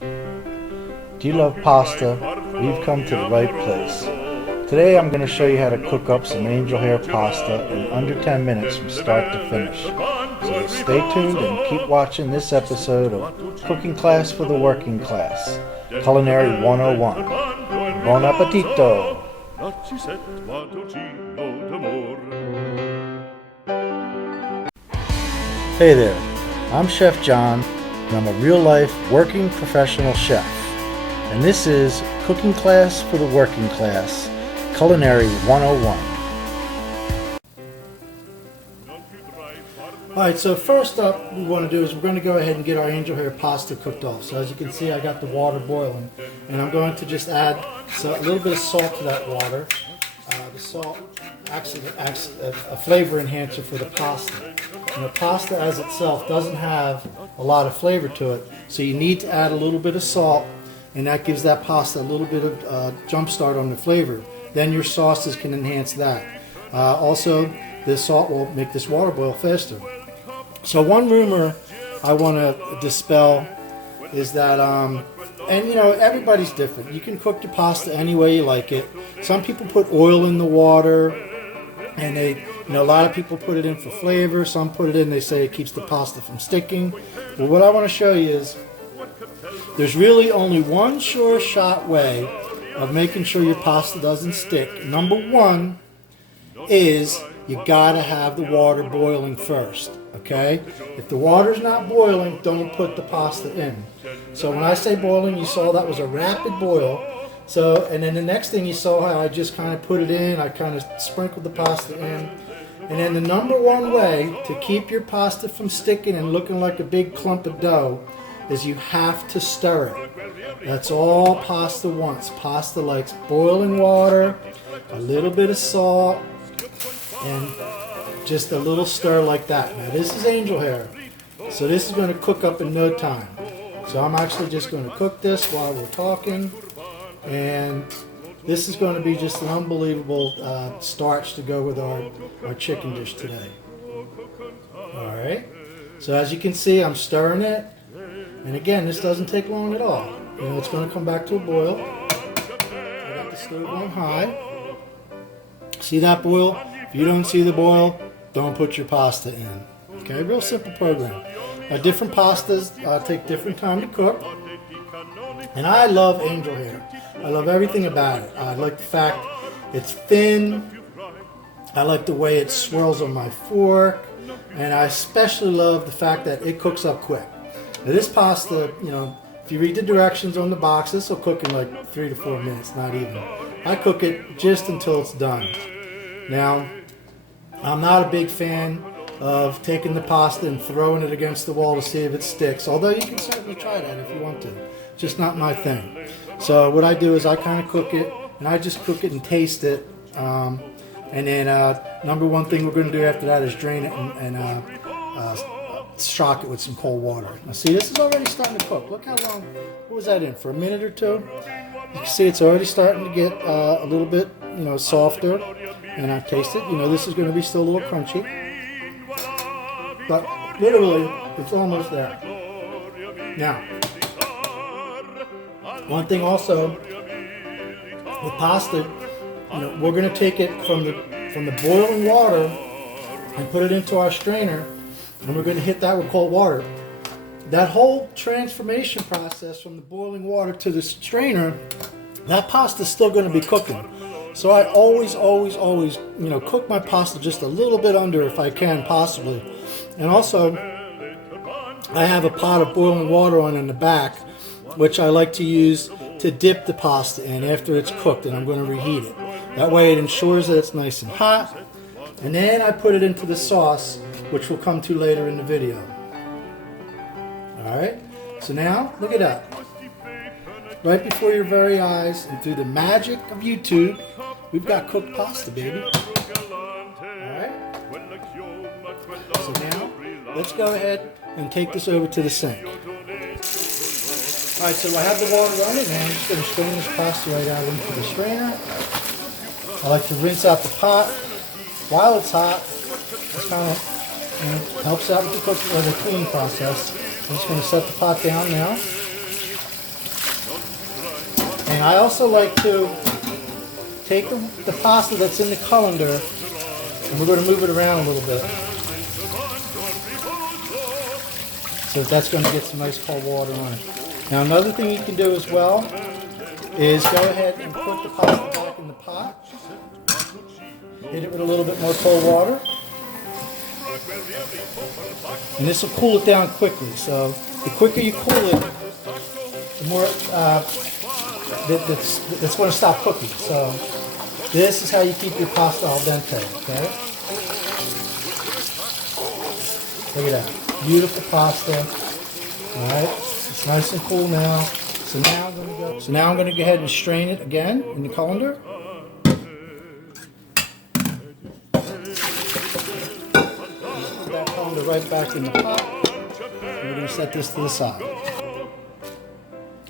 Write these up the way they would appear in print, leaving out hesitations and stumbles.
Do you love pasta? We've come to the right place. Today I'm going to show you how to cook up some angel hair pasta in under 10 minutes from start to finish. So stay tuned and keep watching this episode of Cooking Class for the Working Class, Culinary 101. Buon appetito! Hey there, I'm Chef John, and I'm a real-life working professional chef. And this is Cooking Class for the Working Class, Culinary 101. Alright, so first up what we want to do is we're going to go ahead and get our angel hair pasta cooked off. So as you can see, I got the water boiling, and I'm going to just add a little bit of salt to that water. The salt actually acts as a flavor enhancer for the pasta. And the pasta as itself doesn't have a lot of flavor to it, so you need to add a little bit of salt, and that gives that pasta a little bit of jump start on the flavor. Then your sauces can enhance that. Also, the salt will make this water boil faster. So one rumor I want to dispel is that, and you know, everybody's different. You can cook your pasta any way you like it. Some people put oil in the water, and a lot of people put it in for flavor. Some put it in, they say it keeps the pasta from sticking. But what I want to show you is there's really only one sure shot way of making sure your pasta doesn't stick. Number one is you gotta have the water boiling first, okay? If the water's not boiling, don't put the pasta in. So when I say boiling, you saw that was a rapid boil. So, and then the next thing you saw how I just kind of put it in, I kind of sprinkled the pasta in. And then the number one way to keep your pasta from sticking and looking like a big clump of dough is you have to stir it. That's all pasta wants. Pasta likes boiling water, a little bit of salt, and just a little stir like that. Now this is angel hair, so this is going to cook up in no time. So I'm actually just going to cook this while we're talking, and this is going to be just an unbelievable starch to go with our chicken dish today. Alright, so as you can see, I'm stirring it, and again, this doesn't take long at all. You know, it's going to come back to a boil. I got the stove on high. See that boil? If you don't see the boil, don't put your pasta in. Okay, real simple program. Different pastas take different time to cook. And I love angel hair. I love everything about it. I like the fact it's thin. I like the way it swirls on my fork. And I especially love the fact that it cooks up quick. Now this pasta, you know, if you read the directions on the box, this will cook in like 3 to 4 minutes, not even. I cook it just until it's done. Now, I'm not a big fan of taking the pasta and throwing it against the wall to see if it sticks, although you can certainly try that if you want to. Just not my thing. So what I do is I kind of cook it, and I just cook it and taste it. And then number one thing we're going to do after that is drain it and shock it with some cold water. Now see, this is already starting to cook. Look how long, what was that in, for a minute or two? You can see it's already starting to get a little bit, you know, softer. And I taste it. You know, this is going to be still a little crunchy. But literally, it's almost there. Now, one thing also with pasta, you know, we're going to take it from the boiling water and put it into our strainer, and we're going to hit that with cold water. That whole transformation process from the boiling water to the strainer, that pasta is still going to be cooking. So I always, you know, cook my pasta just a little bit under if I can possibly. And also, I have a pot of boiling water on in the back, which I like to use to dip the pasta in after it's cooked, and I'm going to reheat it. That way it ensures that it's nice and hot. And then I put it into the sauce, which we'll come to later in the video. Alright, so now, look at that. Right before your very eyes, and through the magic of YouTube, we've got cooked pasta, baby. Alright? So now, let's go ahead and take this over to the sink. Alright, so I have the water running, and I'm just going to strain this pasta right out into the strainer. I like to rinse out the pot while it's hot. This kind of helps out with the cooking or the cooling process. I'm just going to set the pot down now. Now I also like to take the pasta that's in the colander, and we're going to move it around a little bit. So that's going to get some nice cold water on it. Now another thing you can do as well is go ahead and put the pasta back in the pot. Hit it with a little bit more cold water. And this will cool it down quickly. So the quicker you cool it, the more that's going to stop cooking. So this is how you keep your pasta al dente, okay? Look at that. Beautiful pasta. Alright, it's nice and cool now. So now I'm going to go ahead and strain it again in the colander. Put that colander right back in the pot. And we're going to set this to the side.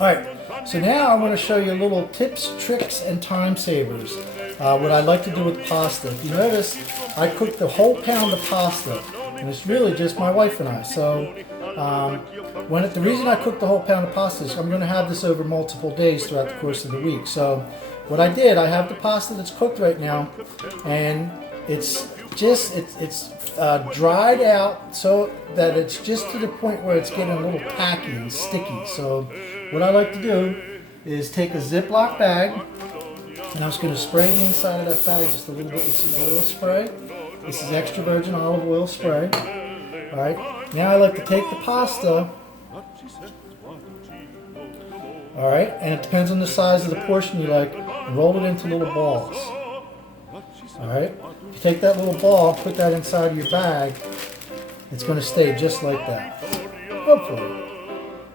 Alright, so now I'm going to show you little tips, tricks, and time savers. What I like to do with pasta. If you notice, I cooked the whole pound of pasta. And it's really just my wife and I. So the reason I cooked the whole pound of pasta is I'm going to have this over multiple days throughout the course of the week. So what I did, I have the pasta that's cooked right now, and it's dried out so that it's just to the point where it's getting a little tacky and sticky. So what I like to do is take a Ziploc bag, and I'm just going to spray the inside of that bag just a little bit with some oil spray. This is extra virgin olive oil spray. Alright, now I like to take the pasta. Alright, and it depends on the size of the portion you like, and roll it into little balls. Alright, if you take that little ball, put that inside of your bag, it's going to stay just like that. Hopefully.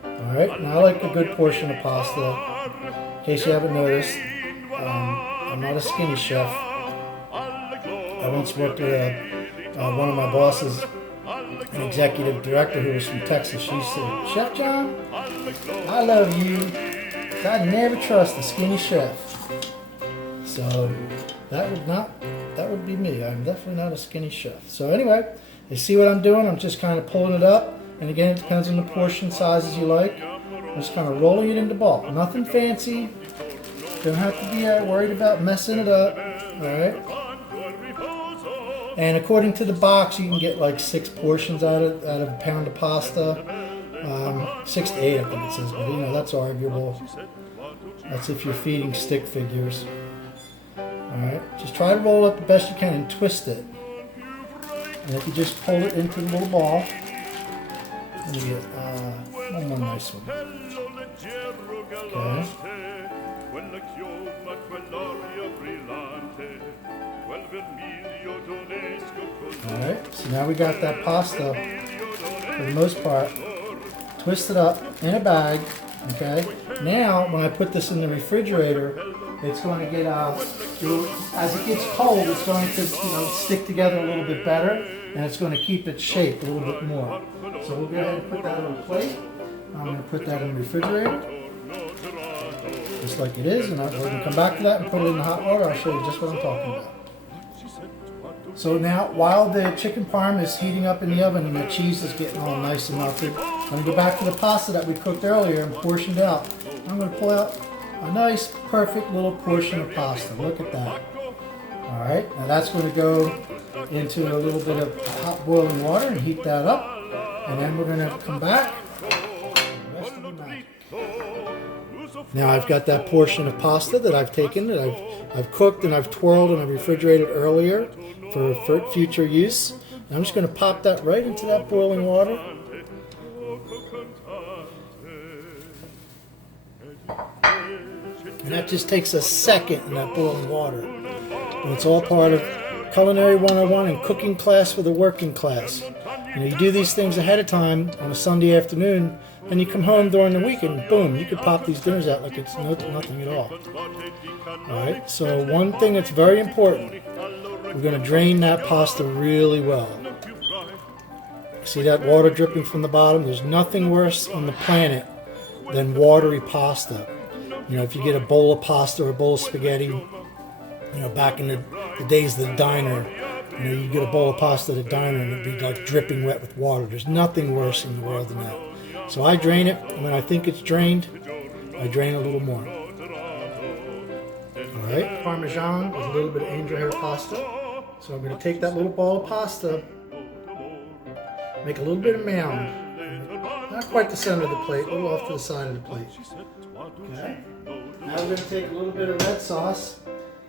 Alright, now I like a good portion of pasta. In case you haven't noticed, I'm not a skinny chef. I once worked with one of my bosses, an executive director who was from Texas. She said, "Chef John, I love you. I never trust a skinny chef." So that would be me. I'm definitely not a skinny chef. So anyway, you see what I'm doing? I'm just kind of pulling it up, and again, it depends on the portion sizes you like. I'm just kind of rolling it into ball. Nothing fancy. Don't have to be worried about messing it up. All right. And according to the box, you can get like 6 portions out of a pound of pasta. 6 to 8, I think it says, but you know, that's arguable. That's if you're feeding stick figures. Alright, just try to roll it the best you can and twist it. And if you just pull it into the little ball, let me get one more nice one. Okay. Alright, so now we got that pasta, for the most part, twisted up in a bag. Okay, now when I put this in the refrigerator, it's going to get, as it gets cold, it's going to stick together a little bit better, and it's going to keep its shape a little bit more. So we'll go ahead and put that on a plate. I'm going to put that in the refrigerator, just like it is, and we're going to come back to that and put it in the hot water. I'll show you just what I'm talking about. So now, while the chicken parm is heating up in the oven and the cheese is getting all nice and melted, I'm going to go back to the pasta that we cooked earlier and portioned out. I'm going to pull out a nice, perfect little portion of pasta. Look at that. Alright, now that's going to go into a little bit of hot boiling water and heat that up. And then we're going to come back. Now I've got that portion of pasta that I've taken, that I've cooked and I've twirled and I've refrigerated earlier for future use. And I'm just going to pop that right into that boiling water. And that just takes a second in that boiling water. And it's all part of Culinary 101 and cooking class for the working class. You do these things ahead of time on a Sunday afternoon, and you come home during the week and boom, you could pop these dinners out like it's nothing at all. Alright, so one thing that's very important, we're going to drain that pasta really well. See that water dripping from the bottom? There's nothing worse on the planet than watery pasta. If you get a bowl of pasta or a bowl of spaghetti, back in the days of the diner, you get a bowl of pasta at a diner and it'd be like dripping wet with water. There's nothing worse in the world than that. So I drain it, and when I think it's drained, I drain a little more. Alright, Parmesan with a little bit of angel hair pasta. So I'm going to take that little ball of pasta, make a little bit of mound. Not quite the center of the plate, a little off to the side of the plate. Okay. Now we're going to take a little bit of red sauce.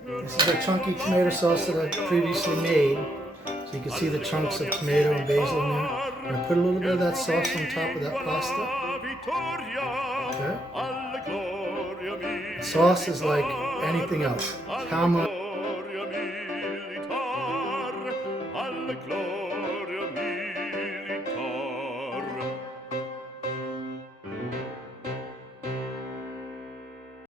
This is a chunky tomato sauce that I previously made. So you can see the chunks of tomato and basil in there. I'm going to put a little bit of that sauce on top of that pasta. Okay. The sauce is like anything else. How much